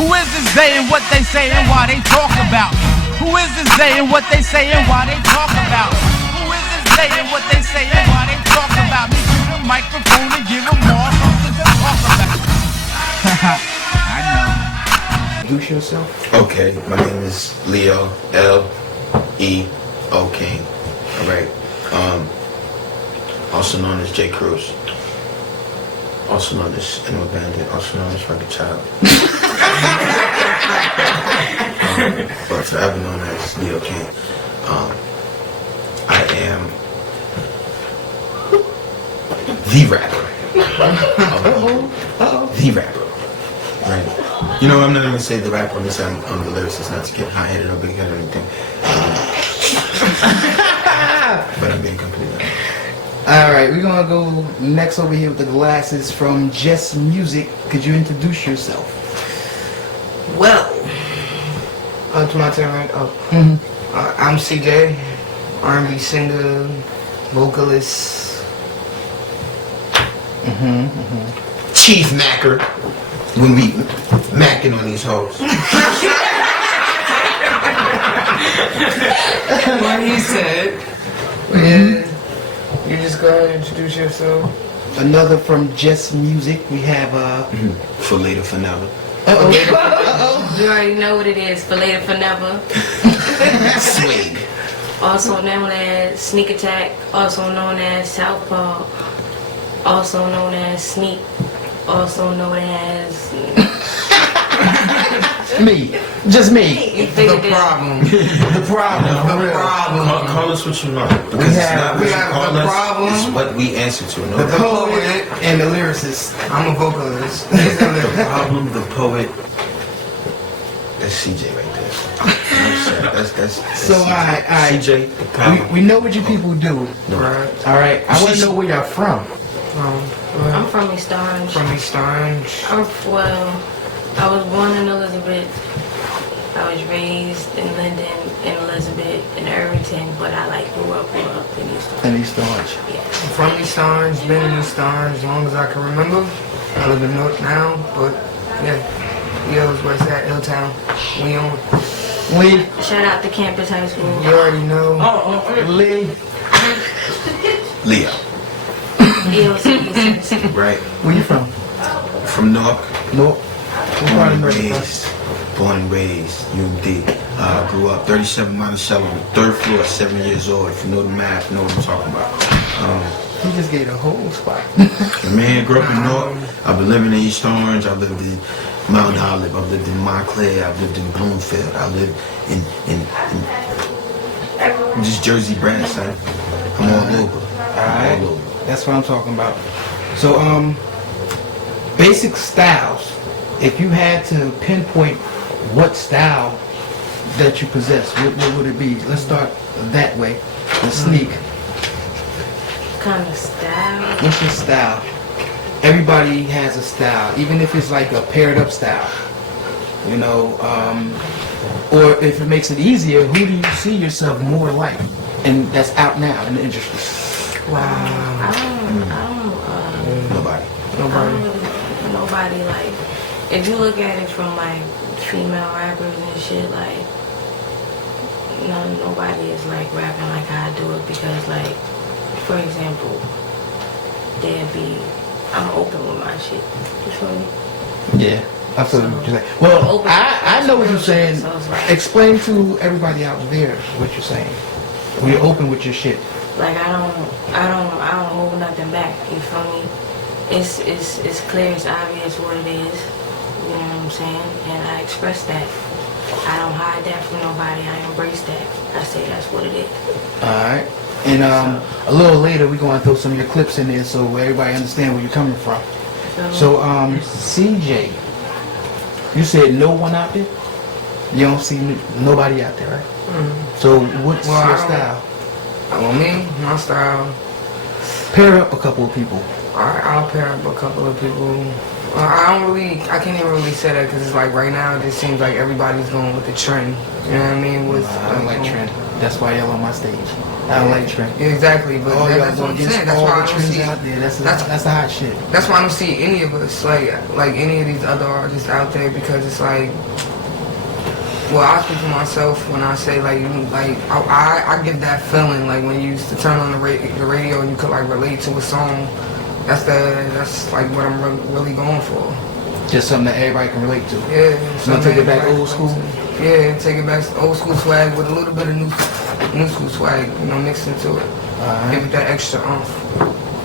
Who is this they and what they say and why they talk about me? Who is this they and what they say and why they talk about me? Who is this they and what they say and why they talk about me? Give the microphone and give them all something to talk about. I know. Introduce yourself. Okay, my name is Leo, L-E-O King. Alright. Also known as J. Cruz. Also known as Animal Bandit, also known as Rugged Child. But forever known as Leo King. I am the rapper. The rapper. Right. You know, I'm not gonna say the rapper, I'm gonna say I'm the lyricist, not to get high-headed or big-headed or anything. But I'm being completely honest. Alright, we're gonna go next over here with the glasses from JusMusiq. Could you introduce yourself? Well, to my turn, right? I'm CJ, R&B singer, vocalist. Chief Macker. When we macking on these hoes. What he said. Yeah. You just go ahead and introduce yourself. Another from JusMusiq. We have For later, for never. You already know what it is. For later, for never. Swig. Also known as Sneak Attack. Also known as Southpaw. Also known as Sneak. Also known as me. Just me. You figured The problem. The problem. The problem. Call us what you know. Because it's not what we you have call the us, problem. it's what we answer to. No? The poet and the lyricist. I'm a vocalist. He's the The lyricist. problem, the poet. That's CJ right there. That's So CJ. I CJ, the problem. we know what you people do. Right. Alright, I want to know where you're from. I'm from East Orange. From East Orange. I was born in Elizabeth. I was raised in Linden, in Elizabeth, in Irvington, but I grew up in East Orange. In East Orange. Yeah. I'm from East Orange, been in East Orange as long as I can remember. I live in North now, but yeah. Yo, where it's at, Hilltown. We on. Lee. Shout out to Campus High School. You already know. Lee. Leo. EOC. Right. Where you from? From North. North. Born and raised, UD. Grew up 37 Monticello, 3rd floor, 7 years old. If you know the math, you know what I'm talking about. He just gave a whole spot. The man grew up in North. I've been living in East Orange. I lived in Mount Olive. I've lived in Montclair. I've lived in Bloomfield. I lived in just Jersey Brass, son. I'm all over. Alright. All over. That's what I'm talking about. So, basic styles. If you had to pinpoint what style that you possess, what would it be? Let's start that way. The Sneak. Kind of style. What's your style? Everybody has a style, even if it's like a paired up style. You know, or if it makes it easier, who do you see yourself more like? And that's out now in the industry. Wow. Nobody. Nobody like. If you look at it from like female rappers and shit, like nobody is like rapping like how I do it because like, for example, I'm open with my shit. You feel me? Yeah, I feel what you're saying. Well, I know what you're saying. So it's like, Explain to everybody out there what you're saying. When you're open with your shit. like I don't hold nothing back. You feel me? It's clear, it's obvious what it is. You know what I'm saying? And I express that. I don't hide that from nobody. I embrace that. I say that's what it is. Alright. And a little later we're going to throw some of your clips in there so everybody understand where you're coming from. So CJ, you said no one out there? You don't see nobody out there, right? So what's your style? Well, me, my style. Pair up a couple of people. Alright, I'll pair up a couple of people. I can't even really say that because it's like right now it just seems like everybody's going with the trend. You know what I mean? I don't like trend. That's why y'all on my stage. I like trend. Yeah, exactly, but Oh, that's what I'm saying. That's why I don't trends see. out there. That's the hot shit. That's why I don't see any of us like any of these other artists out there, because it's like, well, I speak for myself when I say like I get that feeling like when you used to turn on the radio and you could like relate to a song. That's like what I'm really going for. Just something that everybody can relate to. Yeah. So take it back old school. Yeah, take it back old school swag with a little bit of new school swag, mixed into it. Give it that extra oomph.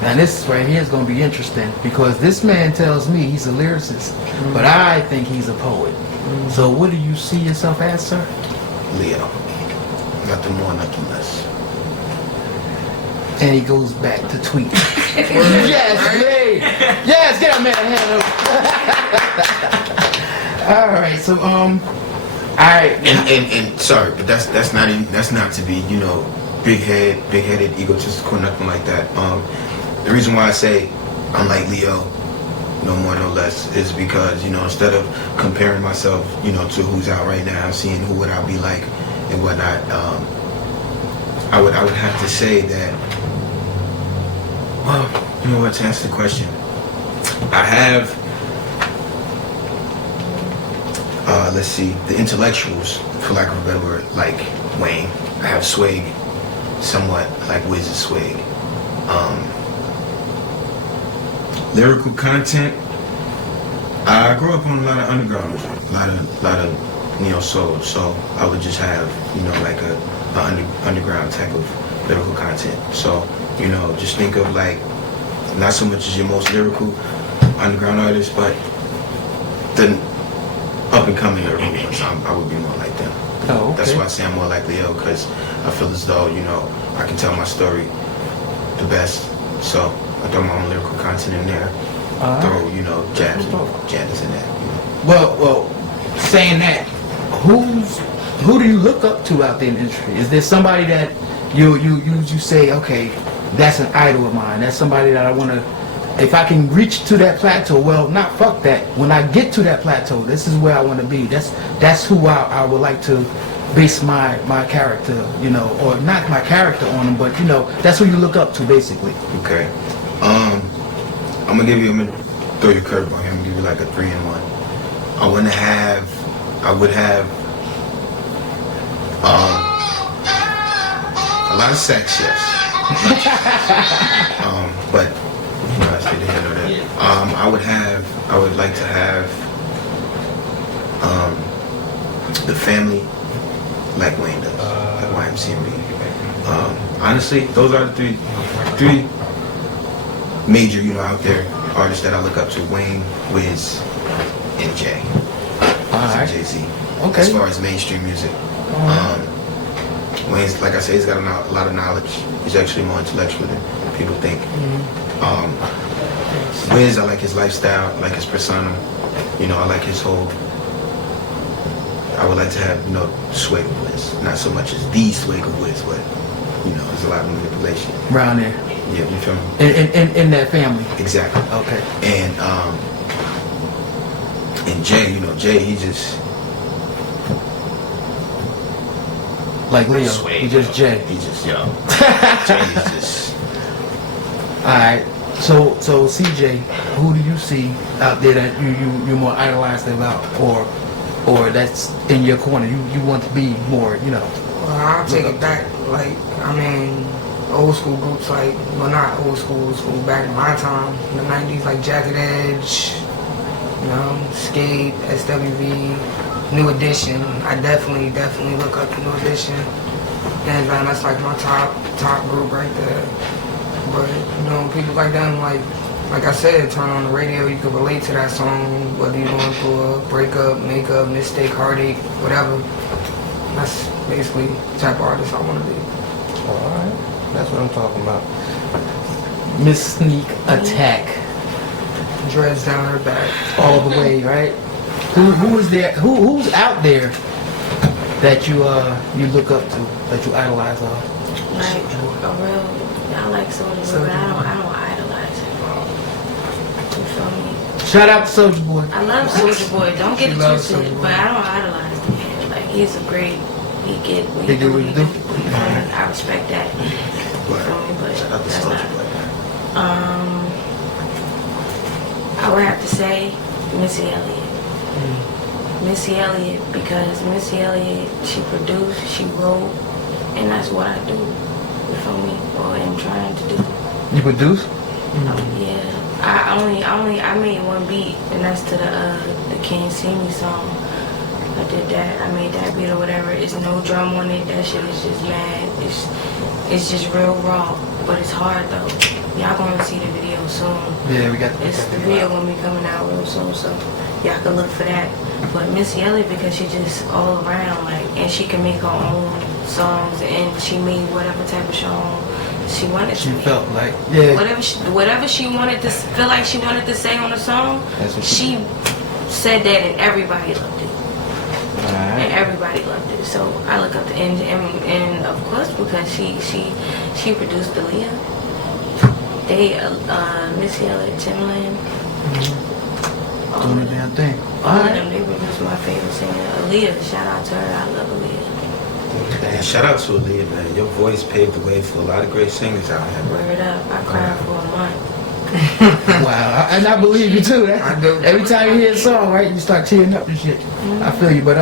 Now this right here is going to be interesting because this man tells me he's a lyricist, but I think he's a poet. So what do you see yourself as, sir? Leo. Nothing more, nothing less. And he goes back to tweet. Yes, man. Yes, get that man a hand up. All right, so all right. And sorry, but that's not to be big-headed, egotistical, nothing like that. The reason why I say I'm like Leo, no more, no less, is because instead of comparing myself to who's out right now, seeing who would I be like and whatnot, I would have to say that, well, you know what, to answer the question, I have let's see, the intellectuals, for lack of a better word, like Wayne. I have swag, somewhat like Wiz's swag. Lyrical content, I grew up on a lot of underground music, a lot of neo soul, so I would just have like a underground type of lyrical content. So just think of like not so much as your most lyrical underground artist, but the up and coming lyrical ones. I would be more like them. Oh, okay. That's why I say I'm more like Leo, because I feel as though I can tell my story the best. So I throw my own lyrical content in there. Throw jabs in there. Well, saying that, who do you look up to out there in the industry? Is there somebody that you say, okay, that's an idol of mine. That's somebody that I want to. If I can reach to that plateau, well, not fuck that. When I get to that plateau, this is where I want to be. That's who I would like to base my character, or not my character on them, but that's who you look up to, basically. Okay. I'm gonna throw you a curveball here. I'm gonna give you like a 3-in-1. I would have a lot of sex, yes. But I stay to handle that. I would like to have the family like Wayne does, like YMCMB. Honestly, those are the three major, out there artists that I look up to: Wayne, Wiz, and Jay. Alright. Jay-Z. Okay. As far as mainstream music, Wayne's, like I say, he's got a lot of knowledge. He's actually more intellectual than people think. Wiz, I like his lifestyle, I like his persona. I like his whole. I would like to have swag of Wiz, not so much as the swag of Wiz, but there's a lot of manipulation Around there. Yeah, you feel me? In that family. Exactly. Okay. And Jay, Jay, he just like Leo. swag, He just Jay. He just Jay is just. All right. So CJ, who do you see out there that you're more idolized about, or that's in your corner? You want to be more, Well, I'll take it back. Like, old school groups, not old school, back in my time, in the 90s, like Jagged Edge, Skate, SWV, New Edition. I definitely look up to New Edition. And that's like my top group right there. But, people like them, like I said, turn on the radio, you can relate to that song, whether you're going through a breakup, makeup, mistake, heartache, whatever. That's basically the type of artist I want to be. Alright. That's what I'm talking about. Miss Sneak Attack. Dreads down her back. All the way, right? Who is there? Who's out there that you look up to, that you idolize on? Like I like Soulja Boy, but I don't idolize him. You feel me? Shout out to Soulja Boy. I love Soulja Boy. Don't get it She loves twisted, Soulja Boy. but I don't idolize the man. Like he's a great he get what He do what he do. And I respect that. You feel me? But Shout out to that's Soulja not. Boy. I would have to say Missy Elliott. Missy Elliott, because Missy Elliott, she produced, she wrote, and that's what I do. You feel me? Or am trying to do. You produce? Yeah. I made one beat, and that's to the Can't See Me song. I did that. I made that beat or whatever. It's no drum on it. That shit is just mad. It's just real raw, but it's hard though. Y'all gonna see the video soon. Yeah, we got The video gonna be coming out real soon, so y'all can look for that. But Missy Elliott, because she just all around, like, and she can make her own songs, and she made whatever type of song she wanted She to make. felt like, yeah. Whatever she wanted to feel like she wanted to say on the song, That's what she said that, and everybody loved it. And Alright. everybody loved it. So I look up to and of course because she produced Aaliyah. They Missy Elliott, Timbaland, all Doing of the damn them. thing. All of them, they produced my favorite singer. Aaliyah, shout out to her. I love Aaliyah. Yeah, shout out to Aaliyah, man. Your voice paved the way for a lot of great singers out here. Word up. I cried for a month. Wow, and I believe you too. I do. Every time you hear a song, right, you start tearing up and shit. I feel you, but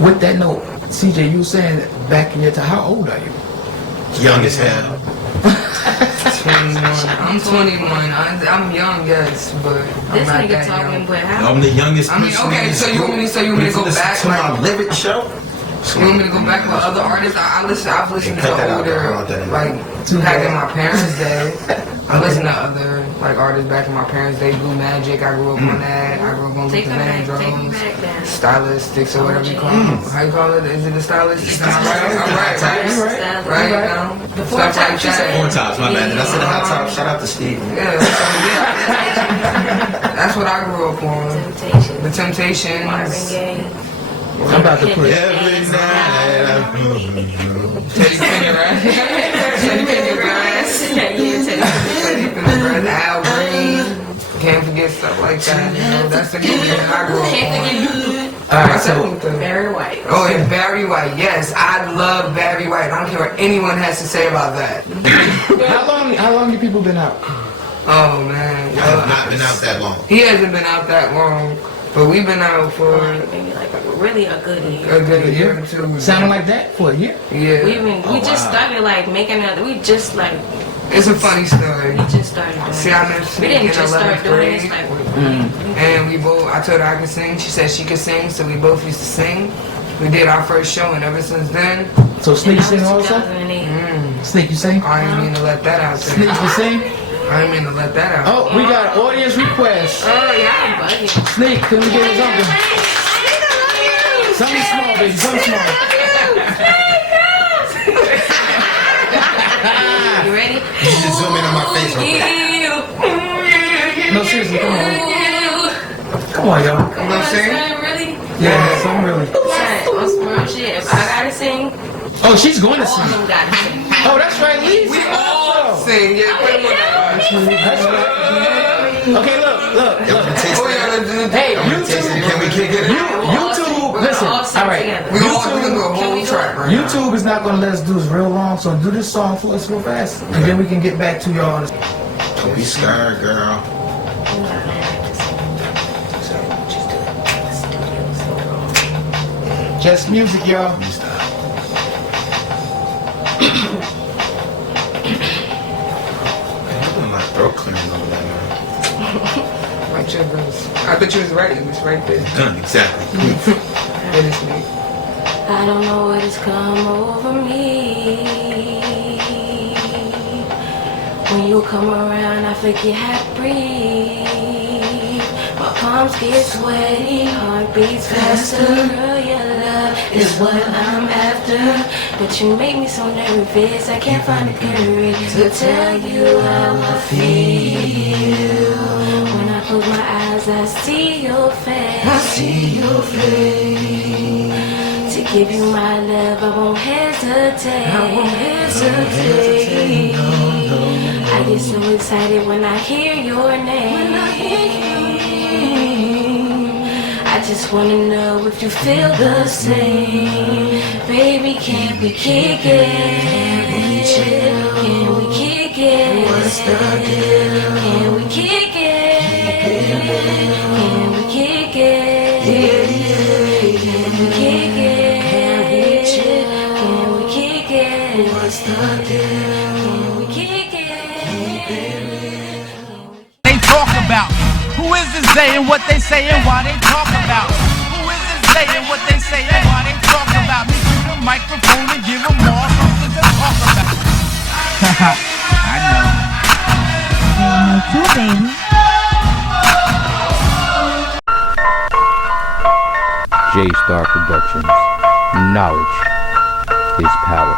with that note, CJ, you were saying back in your time, how old are you? Young as hell. 21. I'm 21. I'm young, yes, but I'm This not nigga that talking, young. but how? I'm the youngest I mean, person okay, in this so you want me to group. go Listen back, to my like- lyric show? You want me to go back with other artists? I've listened Cut that to out, older, cut that out. like back in my parents' day. I listened to other like artists back in my parents' day. Blue Magic, I grew up on that. I grew up on Take Luther me back, take me Vandross, back then. Stylistics or whatever you call them. How you call it? Is it the Stylistics? Right. Right now. The four Stuff like tops, you said. Four tops, my bad. Did I say the hot top? Shout out to Steve. Yeah, that's what I grew up on. Temptation. The Temptations. Marvin Gaye. I'm about to put Every night. Teddy Pendergrass. Teddy Pendergrass. Yeah, Teddy Pendergrass. Al Green. Can't forget stuff like that. You know, that's the music that I grew up on. Alright, so Barry White. Oh, and Barry White. Yes, I love Barry White. I don't care what anyone has to say about that. how long you people been out? Oh man, I have not been out that long. he hasn't been out that long, but we've been out for Maybe like really a good year. a good year or two. Sounding like that for a year? Yeah, We just started like making it. We just like it's a funny story. we just started doing. See, I met it. We Sneak didn't in just start 11th doing this grade. like. And we both, I told her I could sing. She said she could sing, so we both used to sing. We did our first show, and ever since then, So Sneak And that sing was also? 2008. Sneak, you sing? I didn't mean to let that out Sneak, there. you sing? I didn't mean to let that out. Oh, we got an audience request. Oh yeah, buddy. Sneak, can we get you something? Something small, baby, something small. You ready? You should zoom in on my face real quick. No, seriously, come on. Come on, y'all. You know what I'm saying? Really? Yeah, something really. Son, on some real shit. If I gotta sing, Oh, she's going to all of sing. them gotta sing. Oh, that's right, Lee. We all sing. Yeah, put him on that. That's right. Okay, look. Yo, can we taste Oh yeah, that? let's do it. Hey, Taste it. Can we kick it? YouTube, listen. all sing All right. together. We can do a Can we whole do track it? right now. YouTube is not going to let us do this real long, so do this song for us real fast, and then we can get back to y'all. Don't be scared, girl. JusMusiq, y'all. I'm doing my throat clearing over there, man. Right, your verse. I bet you was right. It was right there. Done, exactly. It is me. I don't know what has come over me. When you come around, I forget how to breathe. My palms get sweaty, heart beats faster. Girl, your love is what I'm after. But you make me so nervous, I can't find the courage to tell you how I feel. When I close my eyes, I see your face. I see your face. To give you my love, I won't hesitate. I won't hesitate. I get so excited when I hear your name. I just wanna know if you feel the same. Baby, can we kick it? Can we chill? Can we kick it? What's the deal? Can we kick it? Can we kick it? Can we kick it? Can we chill? Can we kick it? What's the deal? Can we kick it? They talk about. Who is this they and what they say and why they talk about? Who is this they and what they say and why they talk about? Me to the microphone and give them more something to talk about. I know. Too, baby. J-Star Productions. Knowledge is power.